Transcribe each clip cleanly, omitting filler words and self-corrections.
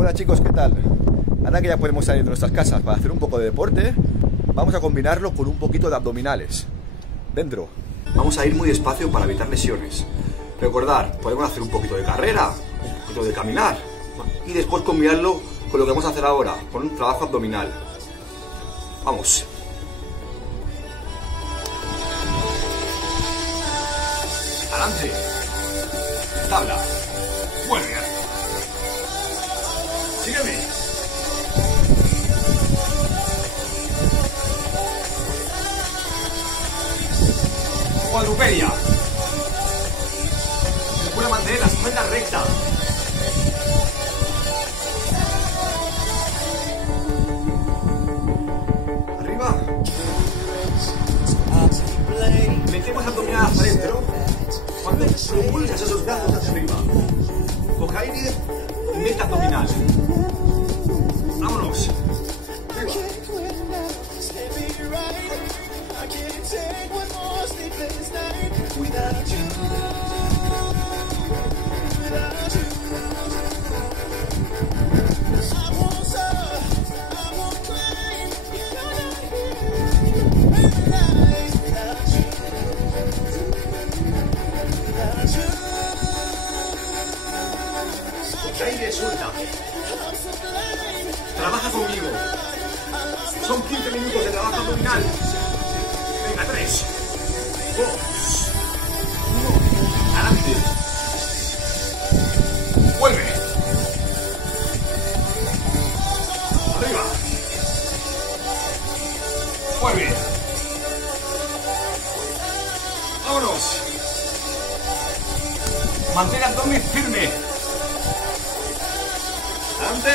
Hola chicos, ¿qué tal? Ahora que ya podemos salir de nuestras casas para hacer un poco de deporte, vamos a combinarlo con un poquito de abdominales. Dentro. Vamos a ir muy despacio para evitar lesiones. Recordar, podemos hacer un poquito de carrera, un poquito de caminar y después combinarlo con lo que vamos a hacer ahora, con un trabajo abdominal. Vamos. Adelante. Tabla. Vuelve. Sígueme. Cuadrupedia. Recuerda mantener la espalda recta. Arriba. Metemos abdominal hacia adentro. Cuando impulsas esos brazos hacia arriba. Coge aire y mete abdominal. Vámonos. Aire, suelta. Trabaja conmigo. Son 15 minutos de trabajo abdominal. Venga, 3, 2, 1. Adelante. Vuelve. Arriba. Vuelve. Vámonos. Mantén el abdomen firme. Adelante.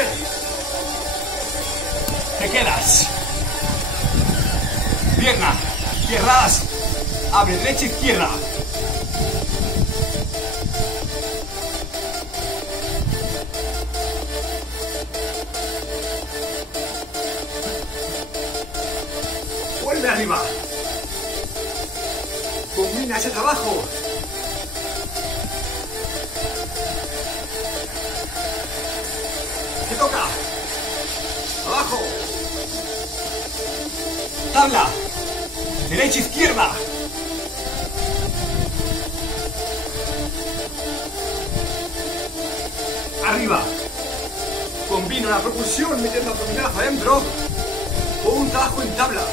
Te quedas. Pierna. Cerradas. Abre derecha, izquierda. Vuelve arriba. Combina ese trabajo. ¿Qué toca? Abajo. Tabla. Derecha, izquierda. Arriba. Combina la propulsión metiendo abdominal hacia adentro con un trabajo en tabla.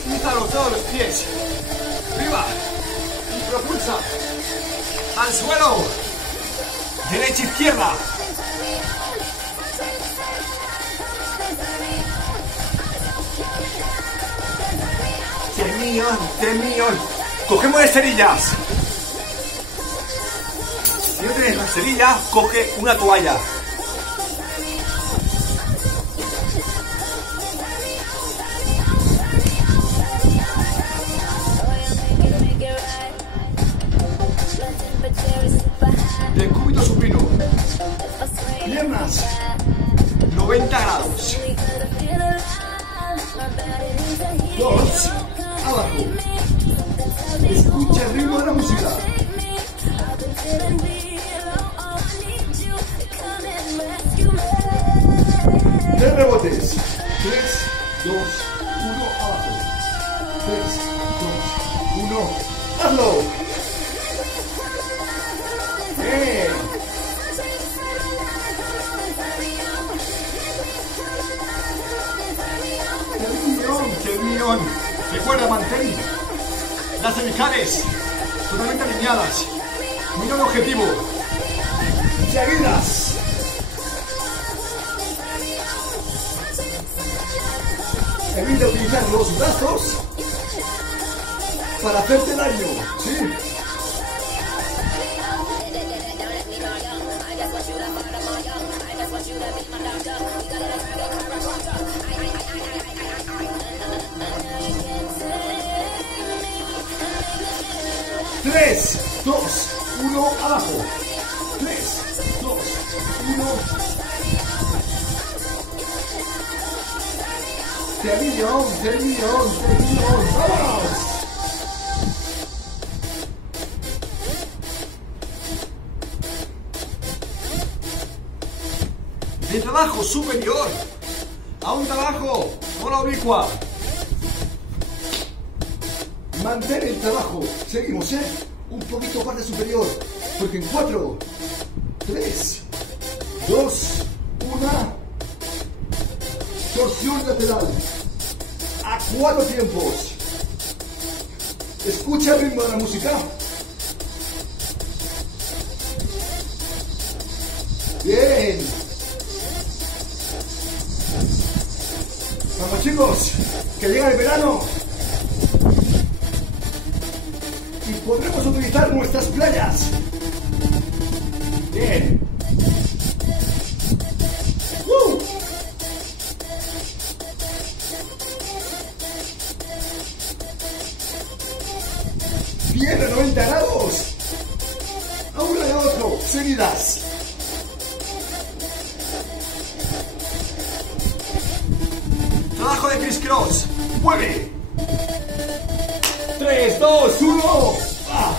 Utiliza los dedos de los pies. Arriba. Y propulsa. Al suelo. Derecha, izquierda. ¡Temión! Cogemos esterillas. Si no tienes la esterilla, coge una toalla. Decúbito supino. Piernas 90 grados. 2. Abajo. Escucha el ritmo de la música. 3 rebotes. 3, 2, 1, abajo. 3, 2, 1. ¡Hazlo! ¡Bien! ¡Terminón! Recuerda, mantén las cervicales totalmente alineadas. Mira el objetivo. Seguidas. Evita utilizar los brazos para hacerte daño. ¿Sí? Tres, 2, 1, abajo. 3, 2, 1. Terminón. ¡Vamos! trabajo superior a un trabajo con la oblicua. Mantén el trabajo. Seguimos, ¿eh? Un poquito parte superior. Porque en 4, 3, 2, 1. Torsión lateral. A 4 tiempos. Escucha el ritmo de la música. Bien. Vamos, chicos, que llega el verano y podremos utilizar nuestras playas. Bien. Bien, a 90 grados. A uno y a otro, seguidas. Trabajo de criss cross. Mueve. 3, 2, 1. ¡Ah!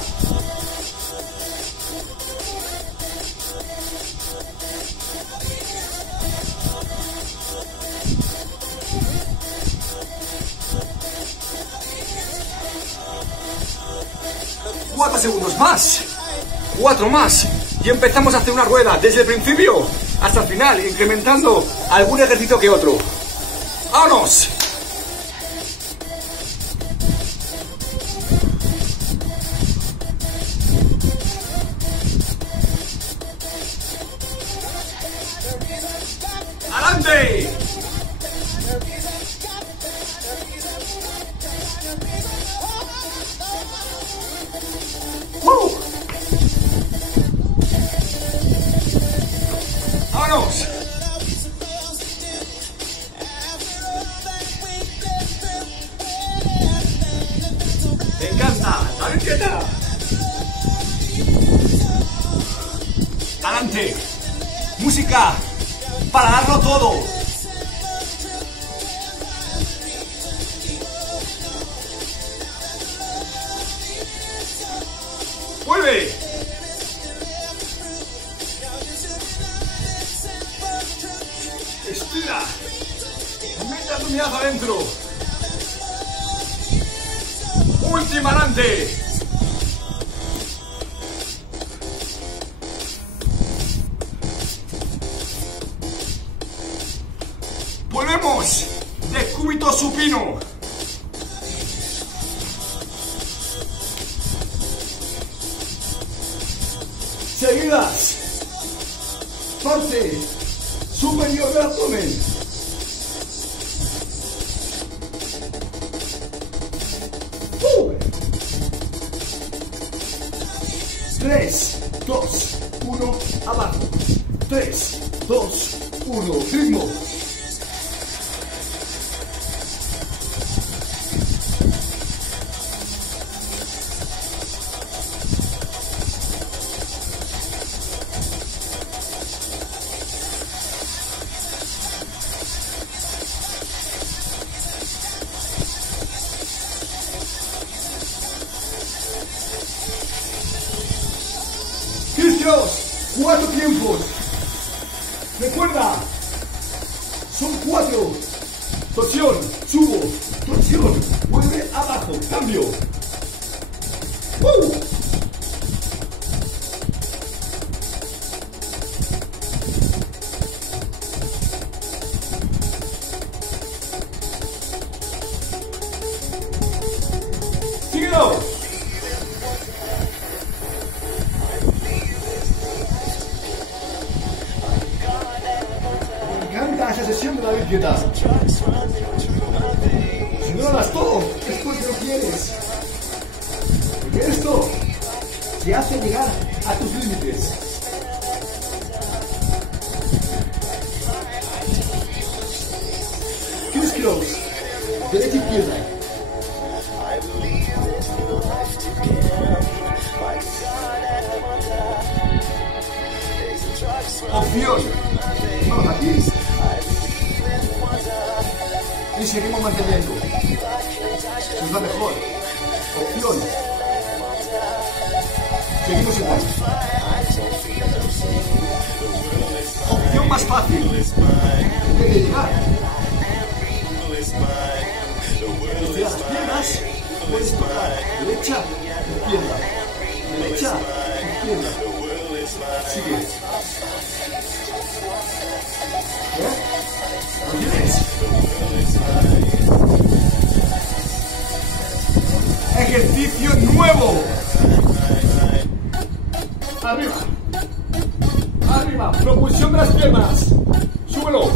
¡4 segundos más! 4 más. Y empezamos a hacer una rueda desde el principio hasta el final, incrementando algún ejercicio que otro. ¡Vámonos! ¡Adelante! ¡Vámonos! ¡Me encanta! ¡Dale quieta! ¡Adelante! ¡Música! ¡Para darlo todo! ¡Vuelve! ¡Estira! ¡Mete abdominal adentro! ¡Última adelante! ¡Volvemos! De cúbito supino. Seguidas. Parte superior del abdomen. Tres, 2, 1, abajo. 3, 2, 1, ritmo. Criss cross, 4 tiempos. Recuerda, son 4. Torsión, subo, torsión, vuelve abajo, cambio. Síguelo. Esa sesión de la bicicleta. Si no lo das todo, es porque no quieres. Porque esto te hace llegar a tus límites. Criss cross, derecha y izquierda. Opción. Vamos aquí. Y seguimos manteniendo. Es la mejor opción. Seguimos igual. Opción más fácil de llegar. Desde las piernas puedes tocar derecha, izquierda, derecha, izquierda. Sigue. ¿Lo tienes? Ejercicio nuevo. Arriba. Arriba. Propulsión de las piernas. Súbelo.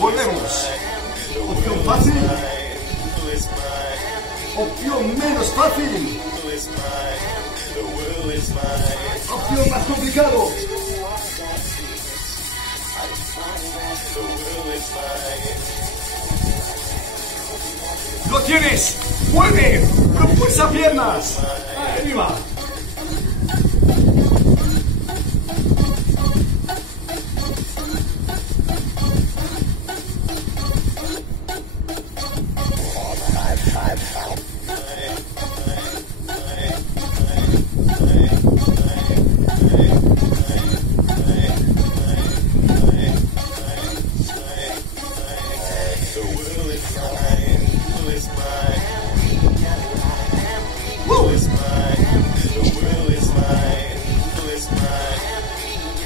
Volvemos. Opción fácil. Opción menos fácil. Opción más complicado. ¡Lo tienes! ¡Mueve! ¡Propulsa piernas! ¡Arriba!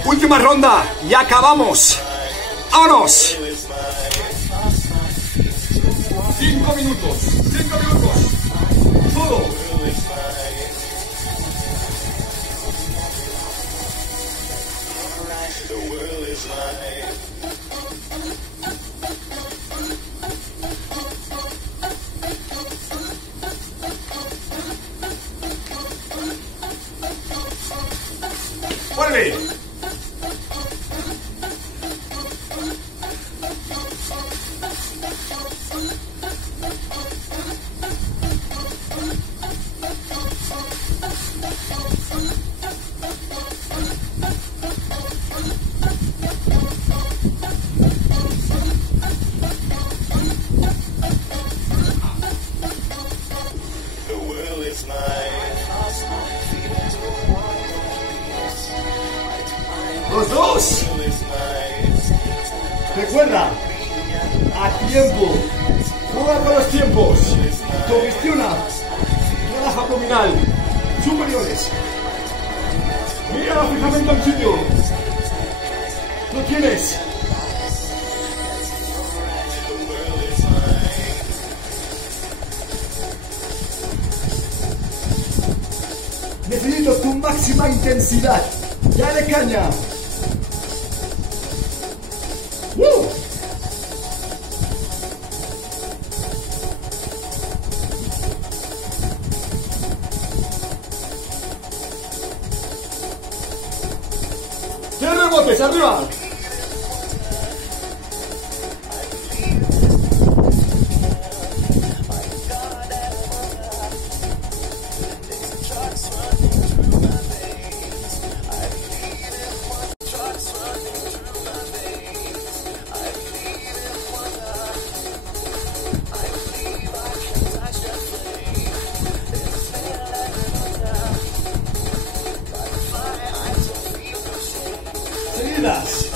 Última ronda y acabamos. ¡Vámonos! 5 minutos. 5 minutos. Todo. ¡Vuelve! Los dos. Recuerda, a tiempo. Juega con los tiempos. Congestiona. Relaja abdominal. Superiores. Mira fijamente al sitio. Lo tienes. Necesito tu máxima intensidad. Dale caña. ¡Qué rebotes arriba! Seguidas.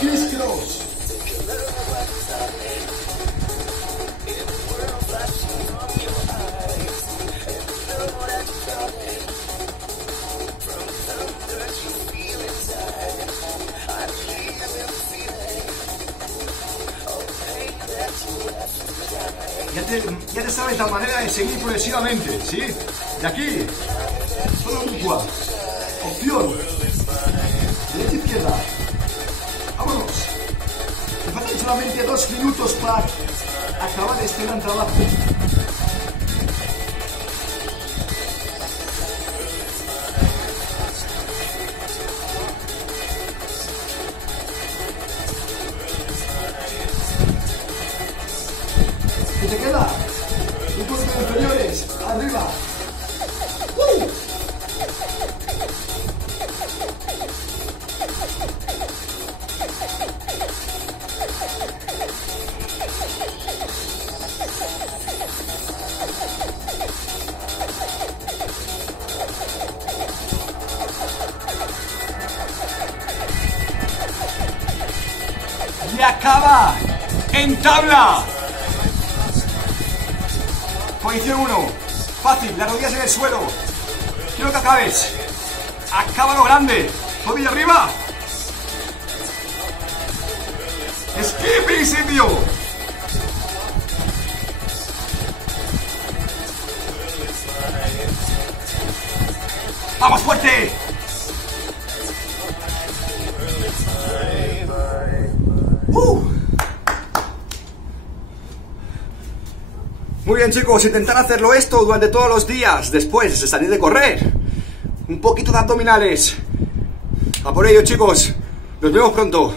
Criss-cross. Ya te sabes la manera de seguir progresivamente, ¿sí? De aquí, solo un cuadro. Opción. Derecha, izquierda. Vámonos. Me faltan solamente 2 minutos para acabar este gran trabajo. ¿Qué te queda? Un poco de inferiores. Arriba. Y acaba en tabla. Posición 1. Fácil, las rodillas en el suelo. Quiero que acabes. Acaba lo grande. Rodilla arriba. Skipping sitio. Vamos fuerte. Muy bien, chicos, intentar hacerlo esto durante todos los días después de salir de correr. Un poquito de abdominales. A por ello, chicos. Nos vemos pronto.